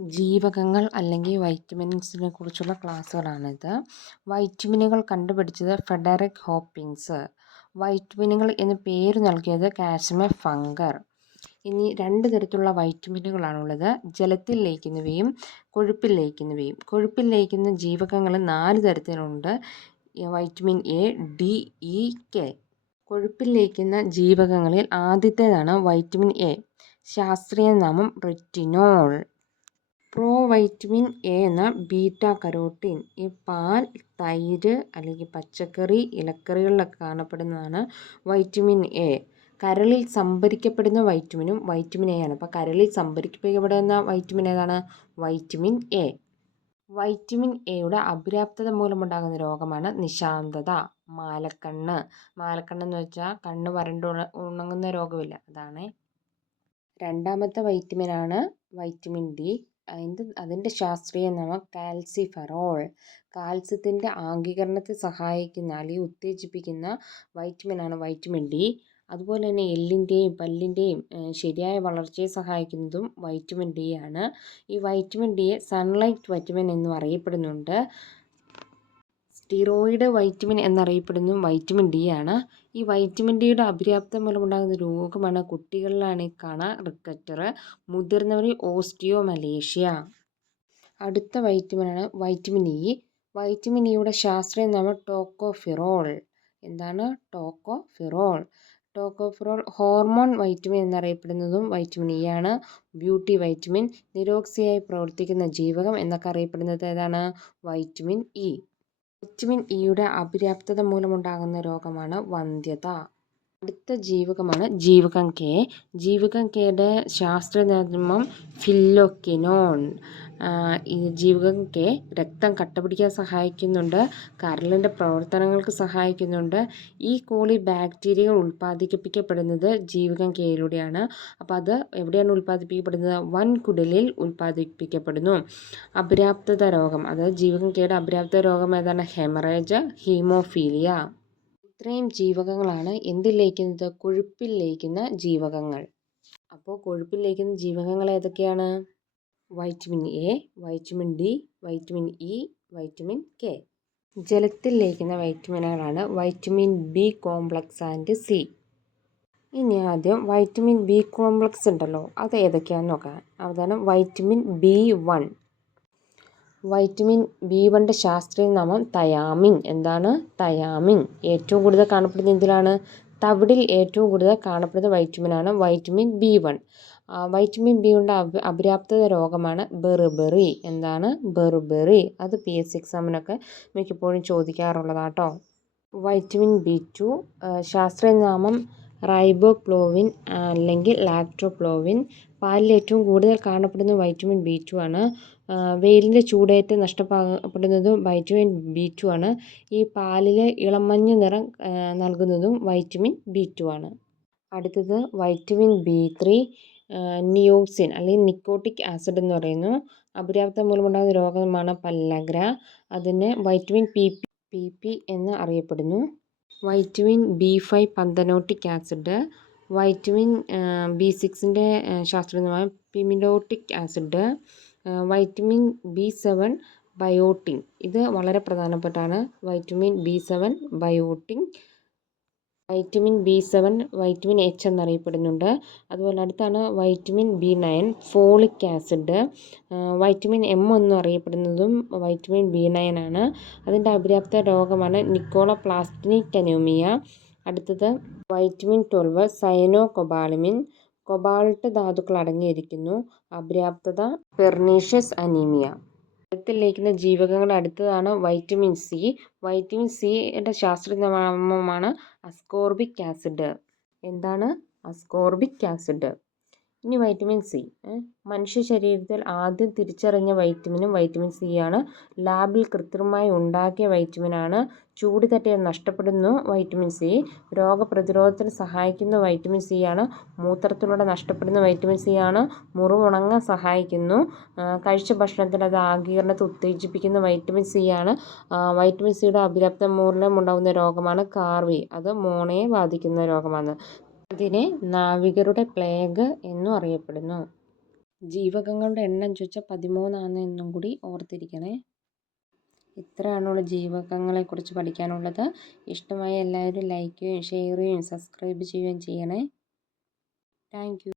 ജീവകങ്ങൾ അല്ലെങ്കിൽ വൈറ്റമിൻസിനെ കുറിച്ചുള്ള ക്ലാസ്സുകളാണിത്. വൈറ്റമിനുകൾ കണ്ടുപിടിച്ചത് ഫ്രെഡറിക് ഹോപ്പിങ്സ്. വൈറ്റമിനുകൾ എന്ന് പേര് നൽകിയത് കാസിമർ ഫംഗർ. ഇനി രണ്ട് തരത്തിലുള്ള വൈറ്റമിനുകളാണുള്ളത്: ജലത്തിൽ ലയിക്കുന്നവയും കൊഴുപ്പിൽ ലയിക്കുന്നവയും. കൊഴുപ്പിൽ ലയിക്കുന്ന ജീവകങ്ങൾ 4 തരത്തിലുണ്ട്: vitamin A, D, E, K. കൊഴുപ്പിൽ ലയിക്കുന്ന ജീവകങ്ങളിൽ ആദ്യത്തേതാണ് വൈറ്റമിൻ എ. ശാസ്ത്രീയ നാമം റെറ്റിനോൾ. വൈറ്റമിൻ എ എന്ന ബീറ്റാ കരോട്ടീൻ ഈ പാൽ, തൈര് അല്ലെങ്കിൽ പച്ചക്കറി, ഇലക്കറികളിലൊക്കെ കാണപ്പെടുന്നതാണ് വൈറ്റമിൻ എ. കരളിൽ സംഭരിക്കപ്പെടുന്ന വൈറ്റമിനും വൈറ്റമിൻ എ ആണ്. അപ്പോൾ കരളിൽ സംഭരിക്കപ്പെടുന്ന വൈറ്റമിൻ ഏതാണ്? Vitamin A. വൈറ്റമിൻ എയുടെ അപര്യാപ്തത മൂലമുണ്ടാകുന്ന രോഗമാണ് നിശാന്തത, മാലക്കണ്ണ്. മാലക്കണ്ണെന്ന് വെച്ചാൽ കണ്ണ് വരണ്ട് ഉണങ്ങുന്ന രോഗമില്ല, അതാണ്. രണ്ടാമത്തെ വൈറ്റമിനാണ് വൈറ്റമിൻ ഡി. അതിൻ്റെ ശാസ്ത്രീയ നാമം കാൽസിഫെറോൾ. കാൽസ്യത്തിൻ്റെ ആഗീകരണത്തെ സഹായിക്കുന്ന അല്ലെങ്കിൽ ഉത്തേജിപ്പിക്കുന്ന വൈറ്റമിനാണ് വൈറ്റമിൻ ഡി. അതുപോലെ തന്നെ എല്ലിൻ്റെയും പല്ലിൻ്റെയും ശരിയായ വളർച്ചയെ സഹായിക്കുന്നതും വൈറ്റമിൻ ഡി ആണ്. ഈ വൈറ്റമിൻ ഡിയെ സൺലൈറ്റ് വൈറ്റമിൻ എന്നും അറിയപ്പെടുന്നുണ്ട്. സ്റ്റിറോയിഡ് വൈറ്റമിൻ എന്നറിയപ്പെടുന്നതും വൈറ്റമിൻ ഡി ആണ്. ഈ വൈറ്റമിൻ ഡിയുടെ അപര്യാപ്തത മൂലമുണ്ടാകുന്ന രോഗമാണ് കുട്ടികളിലാണ് റിക്കറ്റർ, മുതിർന്നവരിൽ ഓസ്റ്റിയോമലേഷ്യ. അടുത്ത വൈറ്റമിനാണ് വൈറ്റമിൻ ഇ. വൈറ്റമിൻ ഇയുടെ ശാസ്ത്രീയ നാമം ടോക്കോഫിറോൾ. എന്താണ് ടോക്കോഫിറോൾ? ടോക്കോഫിറോൾ ഹോർമോൺ വൈറ്റമിൻ എന്നറിയപ്പെടുന്നതും വൈറ്റമിൻ ഇ ആണ്. ബ്യൂട്ടി വൈറ്റമിൻ, നിരോക്സിയായി പ്രവർത്തിക്കുന്ന ജീവകം എന്നൊക്കെ അറിയപ്പെടുന്നത് ഏതാണ്? Vitamin E. വൈറ്റമിൻ ഇയുടെ അപര്യാപ്തത മൂലമുണ്ടാകുന്ന രോഗമാണ് വന്ധ്യത. അടുത്ത ജീവകമാണ് ജീവകം കെ. ജീവകം കെയുടെ ശാസ്ത്രനാമം ഫില്ലോക്വിനോൺ. ഈ ജീവകം കെ രക്തം കട്ടപിടിക്കാൻ സഹായിക്കുന്നുണ്ട്, കരളിൻ്റെ പ്രവർത്തനങ്ങൾക്ക് സഹായിക്കുന്നുണ്ട്. ഈ കോളി ബാക്ടീരിയകൾ ഉൽപ്പാദിപ്പിക്കപ്പെടുന്നത് ജീവകം കെയിലൂടെയാണ്. അപ്പോൾ അത് എവിടെയാണ് ഉൽപ്പാദിപ്പിക്കപ്പെടുന്നത്? വൻകുടലിൽ ഉൽപ്പാദിപ്പിക്കപ്പെടുന്നു. അപര്യാപ്തത രോഗം, അതായത് ജീവകം കെയുടെ അപര്യാപ്തത രോഗം ഏതാണ്? Haemorrhage, haemophilia. ഇത്രയും ജീവകങ്ങളാണ് എന്തിൽ ലയിക്കുന്നത്? കൊഴുപ്പിൽ ലയിക്കുന്ന ജീവകങ്ങൾ. അപ്പോൾ കൊഴുപ്പിൽ ലയിക്കുന്ന ജീവകങ്ങൾ ഏതൊക്കെയാണ്? Vitamin A, vitamin D, vitamin E, vitamin K. ജലത്തിൽ ലയിക്കുന്ന വൈറ്റമിനുകളാണ് vitamin B complex and C. ഇനി ആദ്യം വൈറ്റമിൻ ബി കോംപ്ലക്സ് ഉണ്ടല്ലോ, അത് ഏതൊക്കെയാണെന്ന് നോക്കാം. അതാണ് വൈറ്റമിൻ B1. വൈറ്റമിൻ B1ൻ്റെ ശാസ്ത്രീയ നാമം തയാമിൻ. എന്താണ്? തയാമിൻ. ഏറ്റവും കൂടുതൽ കാണപ്പെടുന്ന എന്തിലാണ്? തവിടിൽ ഏറ്റവും കൂടുതൽ കാണപ്പെടുന്ന വൈറ്റമിനാണ് വൈറ്റമിൻ B1. വൈറ്റമിൻ ബിയുടെ അപര്യാപ്തത രോഗമാണ് ബെറിബെറി. എന്താണ്? ബെറിബെറി. അത് PSC എക്സാമിനൊക്കെ മിക്കപ്പോഴും ചോദിക്കാറുള്ളതാട്ടോ. വൈറ്റമിൻ B2 ശാസ്ത്രീയ നാമം റൈബോപ്ലോവിൻ അല്ലെങ്കിൽ ലാക്ടോപ്ലോവിൻ. പാലിൽ ഏറ്റവും കൂടുതൽ കാണപ്പെടുന്ന വൈറ്റമിൻ B2 ആണ്. വെയിലിൻ്റെ ചൂടേറ്റ് നഷ്ടപ്പെടുന്നതും വൈറ്റമിൻ B2 ആണ്. ഈ പാലിൽ ഇളമഞ്ഞ നിറം നൽകുന്നതും വൈറ്റമിൻ B2 ആണ്. അടുത്തത് വൈറ്റമിൻ B3 നിയോസിൻ അല്ലെങ്കിൽ നിക്കോട്ടിക് ആസിഡ് എന്ന് പറയുന്നു. അപര്യാപ്തത മൂലമുണ്ടാകുന്ന രോഗമാണ് പല്ലഗ്ര. അതിന് വൈറ്റമിൻ PP എന്ന് അറിയപ്പെടുന്നു. Vitamin B5 pantothenic acid. Vitamin B6ൻ്റെ ശാസ്ത്രീയമായ പിമിഡോട്ടിക് ആസിഡ്. Vitamin B7 biotin. ഇത് വളരെ പ്രധാനപ്പെട്ടാണ്. Vitamin B7 biotin. Vitamin B7 vitamin H എന്നറിയപ്പെടുന്നുണ്ട്. അതുപോലെ അടുത്താണ് vitamin B9 folic acid. Vitamin M എന്നും അറിയപ്പെടുന്നതും വൈറ്റമിൻ B9 ആണ്. അതിൻ്റെ അപര്യാപ്ത രോഗമാണ് നിക്കോളോപ്ലാസ്റ്റിക് അനീമിയ. അടുത്തത് വൈറ്റമിൻ 12 സയനോകൊബാലമിൻ. കൊബാൾട്ട് ധാതുക്കൾ അടങ്ങിയിരിക്കുന്നു. അപര്യാപ്തത പെർനീഷ്യസ് അനീമിയ. ജലത്തിൽ ലയിക്കുന്ന ജീവകങ്ങളുടെ അടുത്തതാണ് വൈറ്റമിൻ സി. വൈറ്റമിൻ സിയുടെ ശാസ്ത്രനാമമാണ് അസ്കോർബിക് ആസിഡ്. എന്താണ്? Ascorbic acid. ഇനി വൈറ്റമിൻ സി. മനുഷ്യ ശരീരത്തിൽ ആദ്യം തിരിച്ചറിഞ്ഞ വൈറ്റമിനും വൈറ്റമിൻ സി ആണ്. ലാബിൽ കൃത്രിമമായി ഉണ്ടാക്കിയ വൈറ്റമിനാണ്. ചൂട് തട്ടിയാൽ നഷ്ടപ്പെടുന്നു വൈറ്റമിൻ സി. രോഗപ്രതിരോധത്തിന് സഹായിക്കുന്ന വൈറ്റമിൻ സി ആണ്. മൂത്രത്തിലൂടെ നഷ്ടപ്പെടുന്ന വൈറ്റമിൻ സി ആണ്. മുറിവുണങ്ങാൻ സഹായിക്കുന്നു. കഴിച്ച ഭക്ഷണത്തിൽ അത് ആഗീകരണത്തെ ഉത്തേജിപ്പിക്കുന്ന വൈറ്റമിൻ സി ആണ്. വൈറ്റമിൻ സിയുടെ അപര്യാപ്തത മൂലം ഉണ്ടാകുന്ന രോഗമാണ് കാർവി. അത് മോണയെ ബാധിക്കുന്ന രോഗമാണ്. അതിനെ നാവികരുടെ പ്ലേഗ് എന്നും അറിയപ്പെടുന്നു. ജീവകങ്ങളുടെ എണ്ണം ചോദിച്ചാൽ 13 എന്നും കൂടി ഓർത്തിരിക്കണേ. ഇത്രയാണുള്ള ജീവകങ്ങളെക്കുറിച്ച് പഠിക്കാനുള്ളത്. ഇഷ്ടമായ എല്ലാവരും ലൈക്ക് ചെയ്യുകയും ഷെയർ ചെയ്യുകയും സബ്സ്ക്രൈബ് ചെയ്യുകയും ചെയ്യണേ. Thank you.